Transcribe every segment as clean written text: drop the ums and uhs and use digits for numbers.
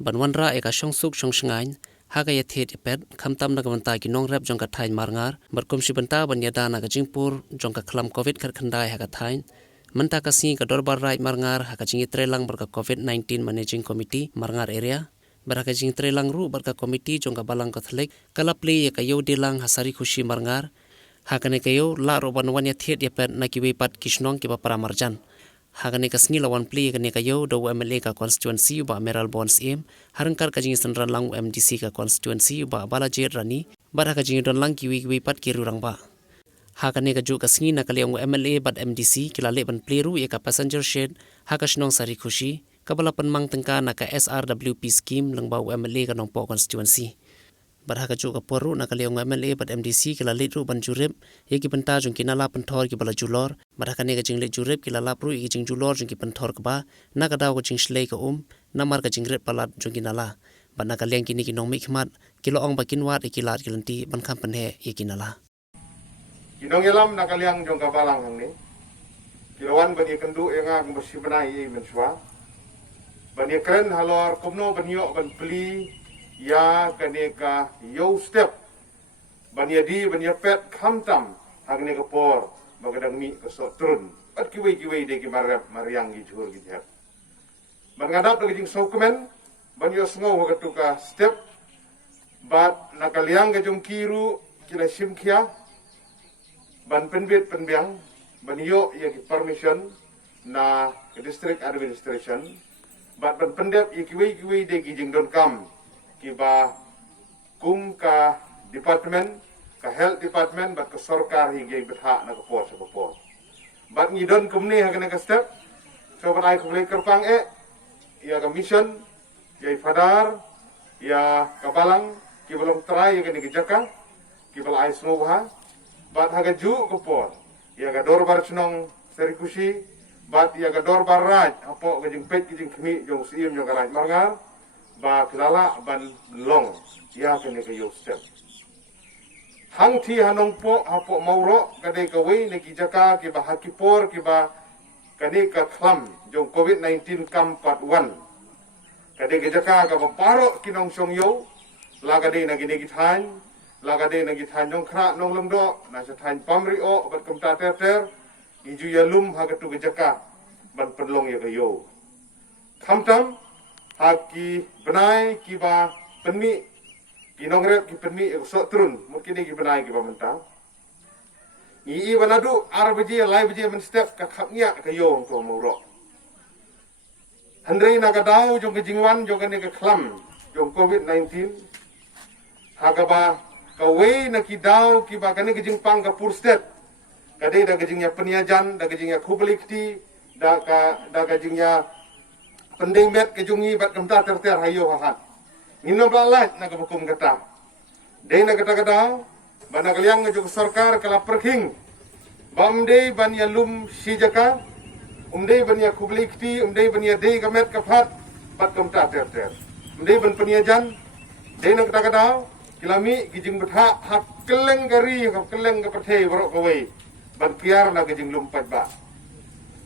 Banwanra eka suk shangain haga ya thet pet khamtam na gawanta ki nong rep jongka thain Marngar barkum shibanta banyada na gajingpur jongka khlam covid khat khandai haga thain manta ka si ka dorbar rai Marngar haga jingi trelang barka covid 19 managing committee Marngar area baraka jing trelang ru barka committee jongka balang kathlek kalapli ya kayo dilang hasari khushi Marngar hakane kayo la roban wan ya thet ya pet na ki wepat kishnong ki ba paramarjan Hagane kasngi lawan Plie kane kayo do MLA ka constituency ba Meral Bonds im harangkar kajing senran lang MDC ka constituency ba balajet rani bara kajing don lang kiwi pat kirurang ba Hagane kaju kasngi na kaliang MLA bat MDC kilale ban Plie ru ka passenger shed hakasnong sari khushi kabala penmang tengka na ka SRWP scheme lang ba MLA ka Nongpoh Consituency Barha kaju ka poru na kaliang MLA bat MDC kilale ru ban jurip ki benta jung kinala penthor ki bala julor barha kane ka jing le jurip kilala pru ki jing julor jung ki penthor ka ba na ka daw ka jing slei ka namar ka jing ret palat jung kinala ban na kaliang kini ki nong mi khmat kilo ong ba kinwat kilat kilanti ban kham penhe kinala Kinong yalam na kaliang jong ka balang hang ni kilowan ban ikendu nga kung basi banai menswa ban ikren halor kumno ban yo ban Plie ya kaneka yo step bania di bania pet khamtam hagne ka por magadang mi ka so trun at kiwi de ki marap mariang gi jur gi hat ban ngadap de jing dokumen ban yo sngo ka tuka step bat nakaliang ga jong kiru kila simkhia ban penbit penbiang ban yo ya ki permission na district administration bat ban pendep ya kiwi de ki jing don kam kiba kum ka department ka health department bat ka sarkar higi betha na ka pos sa pos bat ngidon kumni hagana ka step so ban ai kumle kerpang ya ka mission ya fadar ya kabalang kibalong try ya ni jaka kibal ai smoha bat haga ju ka pos ya ka dorbar chnong serikushi bat ya ka dorbar raj apo ka jing pet jing khmi jong sim jong ka raj Marngar ba kilala ban long ya kene ke yo step hang thi hanong po hapo mauro kade ka wei ne ki jaka ki ba hakipor ki ba kane ka khlam jong covid 19 kam part 1 kade ke jaka ka ba paro kinong song yo la kade na gine ki than la kade na ki than jong khra nong lom do na sa than pamri o bat kum ta ter iju yalum ha ka tu ke jaka ban penlong ya ka yo khamtam haki benai kiba penmi kinongret ki penmi so trun mungkin ki benai kiba mentang i banadu arbaji live je men step ka khapnya ka yo ko muro handrei na ka dau jong jingwan jong ka khlam jong covid 19 hagaba ka wei na ki dau kiba ka ne jingpang ka pur state ka dei da jingnya peniajan da jingnya kublikti da ka jingnya pending met ke jungi bat kamta ter hayo hahat nginom balat na hukum kata dei na kata bana kaliang ngejuk sarkar kala perking bamdei ban yalum sijaka umdei ban ya kublikti umdei ban ya dei kamet kafat bat kamta ter umdei ban peniajan dei na kata kilami gijing betha hak keleng gari hak keleng ke perthei borok kawei ban piar na gijing lumpat ba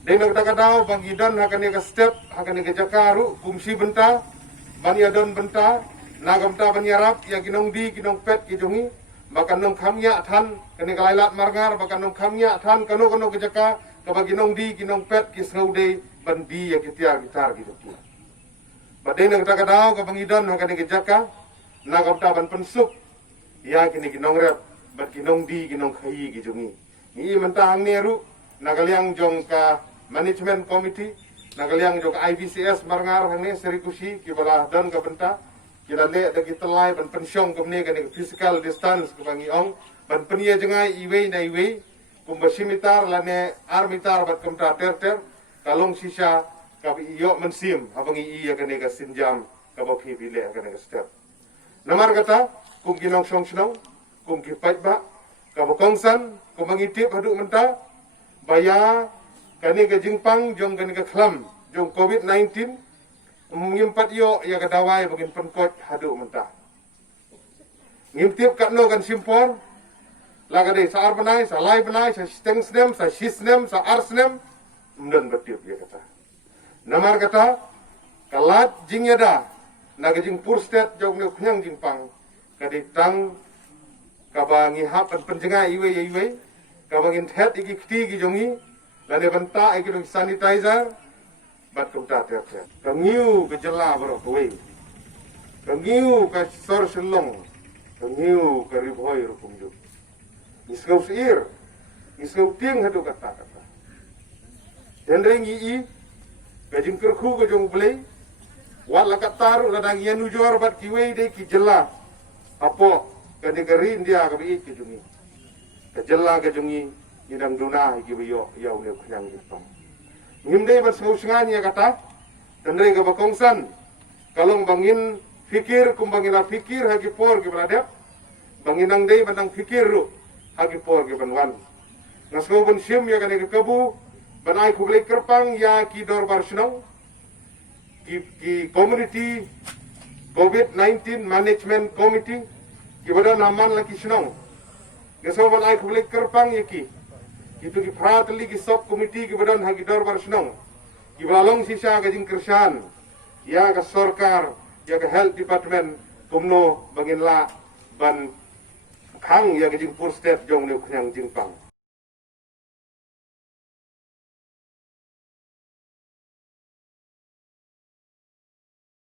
Deno kata bang idan hakane ka step hakane ka jakaru kumsi benta bani adon benta nagamta bani arab ya kinong di kinong pet kijungi maka nong khamya than kane ka lailat Marngar maka nong khamya than kano ka jaka ka bagi nong di kinong pet ki snaude bandi ya kitia gitar gitu badeno kata ka bang idan hakane ka jaka nagamta ban pensuk ya kini kinong rep bat kinong di kinong khai kijungi ni mentang neru nakaliang jong ka management committee nakaliang jong IBCS Marngar hangni serikusi kibala don ka benta kilale da gitalai ban pensiong kumne ka physical distance ka bangiong ban penia jengai iwe na iwe kumbasimitar lane armitar bat kumta ter kalong sisa ka iyo mensim habangi iya ka ne ka sinjam ka ba phibile ka ne ka step namar kata kum ginong song snong kum kipat ba ka ba kongsan kumangitip hadu menta baya kani ka jingpang jong kani ka khlam jong covid 19 ngimpat yo ya ka dawai bagin penkot hadu mentah ngimtip kat no kan simpor la ka dei sa ar banai sa lai banai sa steng snem sa shisnem sa ar snem mden betip ya kata namar kata kalat jingyada nagajing pur state jong ne khunyang jingpang kaditang kabangi hap penjengai iwe kabangin thet iki kti gi jongi lane banta iki dong sanitizer bat kumta ter kangiu gejala bro kowe kangiu ka sor selong kangiu ka ribhoi rukum ju iskau sir iskau tiang hadu kata dendeng i gajing kerku gajong blei wala katar ladang yanu jor bat kiwe de ki jela apo kadegarin dia kabi ki jungi kejela ke jungi idang duna ki biyo yau le khunyang jipang ngimde bat sausngan ya kata tendreng ka bakongsan kalong bangin fikir kumbangina fikir hagi por ki beradap banginang dei bandang fikir ru hagi por ki banwan nasgo ban sim ya kane kabu banai kublek kerpang ya ki dor barsnau ki community COVID-19 management committee ki bada naman laki senong geso ban ai kublek kerpang yaki itu ki pratli ki sub committee ki bada hagi dor bar senong ki balalong sisa gajing kersan ya ka sarkar ya ka health department kumno bangin la ban khang ya gajing pur state jong ne khunyang jingpang